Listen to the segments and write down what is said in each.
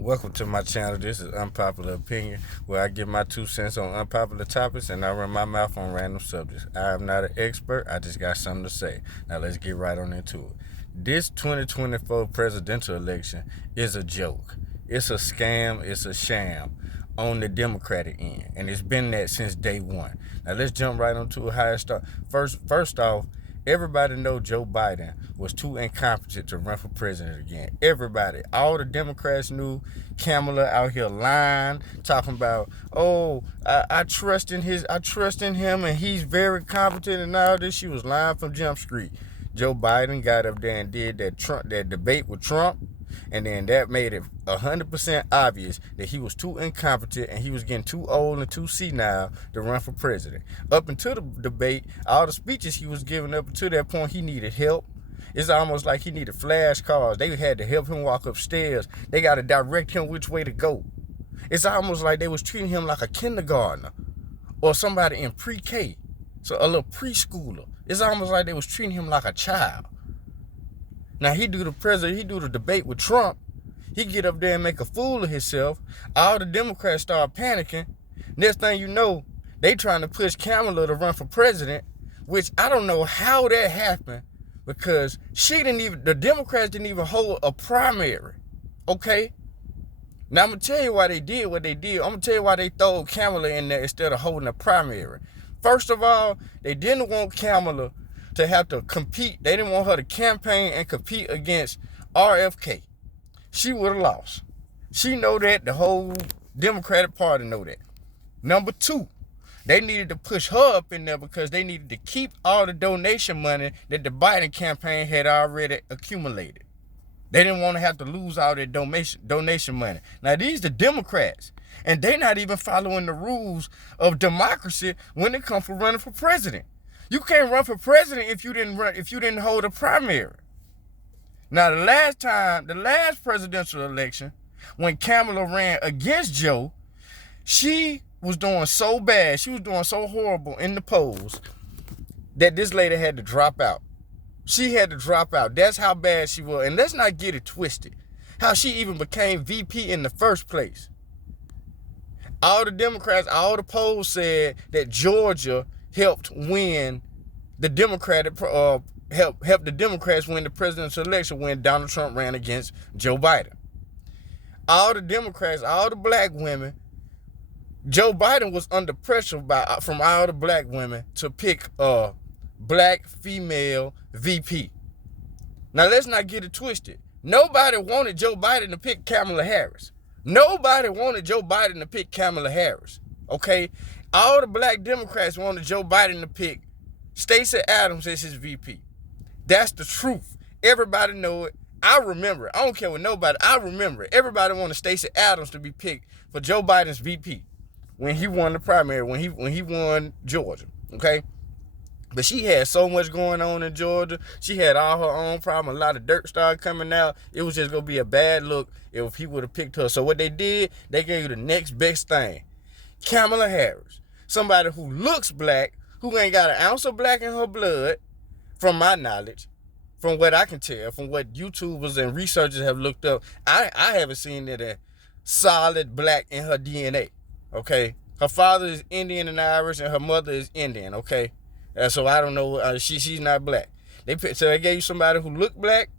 Welcome to my channel. This is Unpopular Opinion, where I give my 2 cents on unpopular topics and I run my mouth on random subjects. I am not an expert, I just got something to say. Now let's get right on into it. This 2024 presidential election is a joke. It's a scam, it's a sham on the Democratic end, and it's been that since day one. Now let's jump right onto how it started. First off, everybody know Joe Biden was too incompetent to run for president again. Everybody, all the Democrats knew. Kamala out here lying, talking about, I trust in him, and he's very competent and all this. She was lying from Jump Street. Joe Biden got up there and did that debate with Trump, and then that made it 100% obvious that he was too incompetent and he was getting too old and too senile to run for president. Up until the debate, all the speeches he was giving up until that point, he needed help. It's almost like he needed flashcards. They had to help him walk upstairs. They got to direct him which way to go. It's almost like they was treating him like a kindergartner or somebody in pre-K, so a little preschooler. It's almost like they was treating him like a child. Now he do the debate with Trump. He get up there and make a fool of himself. All the Democrats start panicking. Next thing you know, they trying to push Kamala to run for president, which I don't know how that happened, because the Democrats didn't even hold a primary. Okay? Now I'm gonna tell you why they did what they did. I'm gonna tell you why they throw Kamala in there instead of holding a primary. First of all, they didn't want Kamala to have to compete. They didn't want her to campaign and compete against RFK. She would have lost. She know that. The whole Democratic Party know that. Number two, they needed to push her up in there because they needed to keep all the donation money that the Biden campaign had already accumulated. They didn't want to have to lose all their donation money. Now, these the Democrats, and they're not even following the rules of democracy when it comes for running for president. You can't run for president if you didn't hold a primary. Now, the last presidential election, when Kamala ran against Joe, she was doing so bad, she was doing so horrible in the polls that this lady had to drop out. She had to drop out. That's how bad she was. And let's not get it twisted. How she even became VP in the first place. All the Democrats, all the polls said that Georgia helped win the helped the Democrats win the presidential election when Donald Trump ran against Joe Biden. All the Democrats, all the black women, Joe Biden was under pressure from all the black women to pick a black female VP. Now let's not get it twisted. Nobody wanted Joe Biden to pick Kamala Harris. Nobody wanted Joe Biden to pick Kamala Harris. Okay? All the black Democrats wanted Joe Biden to pick Stacey Adams as his VP. That's the truth. Everybody know it. I remember it. I don't care what nobody. I remember it. Everybody wanted Stacey Adams to be picked for Joe Biden's VP when he won the primary, when he won Georgia. Okay? But she had so much going on in Georgia. She had all her own problems. A lot of dirt started coming out. It was just going to be a bad look if he would have picked her. So what they did, they gave you the next best thing. Kamala Harris. Somebody who looks black, who ain't got an ounce of black in her blood, from my knowledge, from what I can tell, from what YouTubers and researchers have looked up. I haven't seen that a solid black in her DNA. Okay? Her father is Indian and Irish, and her mother is Indian. Okay? So I don't know. She's not black. So they gave you somebody who looked black.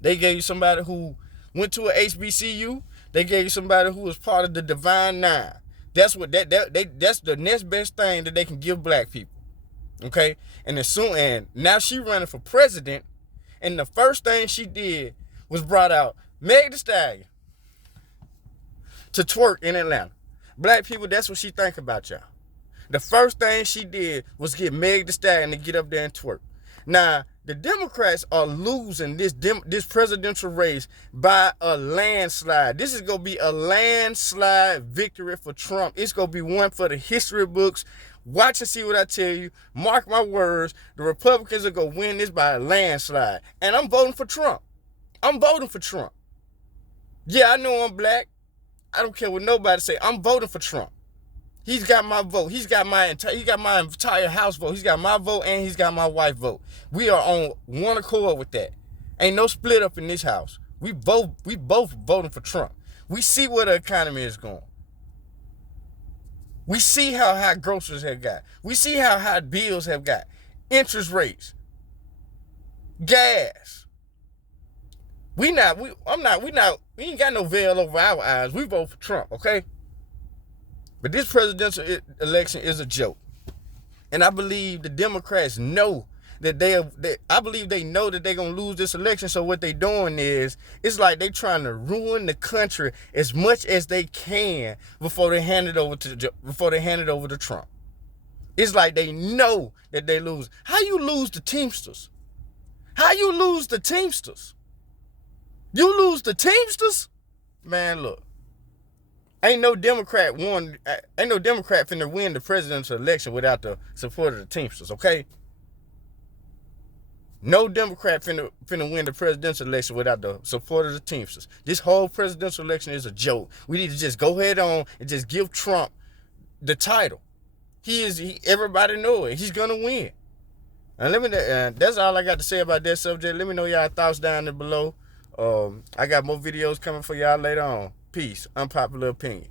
They gave you somebody who went to a HBCU. They gave you somebody who was part of the Divine Nine. That's the next best thing that they can give black people. Okay? And now she running for president, and the first thing she did was brought out Meg Thee Stallion to twerk in Atlanta. Black people, that's what she think about y'all. The first thing she did was get Meg Thee Stallion to get up there and twerk. Now, the Democrats are losing this presidential race by a landslide. This is going to be a landslide victory for Trump. It's going to be one for the history books. Watch and see what I tell you. Mark my words. The Republicans are going to win this by a landslide. And I'm voting for Trump. I'm voting for Trump. Yeah, I know I'm black. I don't care what nobody say. I'm voting for Trump. He's got my vote. He's got my entire house vote. He's got my vote and he's got my wife's vote. We are on one accord with that. Ain't no split up in this house. We both voting for Trump. We see where the economy is going. We see how high groceries have got. We see how high bills have got. Interest rates, gas. We ain't got no veil over our eyes. We vote for Trump, okay? But this presidential election is a joke. And I believe the Democrats know that I believe they know that they're going to lose this election. So what they doing is, it's like they trying to ruin the country as much as they can before they hand it over to Trump. It's like they know that they lose. How you lose the Teamsters? How you lose the Teamsters? You lose the Teamsters? Man, look. Ain't no Democrat finna win the presidential election without the support of the Teamsters, okay? No Democrat finna win the presidential election without the support of the Teamsters. This whole presidential election is a joke. We need to just go ahead on and just give Trump the title. Everybody know it. He's gonna win. And that's all I got to say about that subject. Let me know y'all thoughts down there below. I got more videos coming for y'all later on. Peace. Unpopular opinion.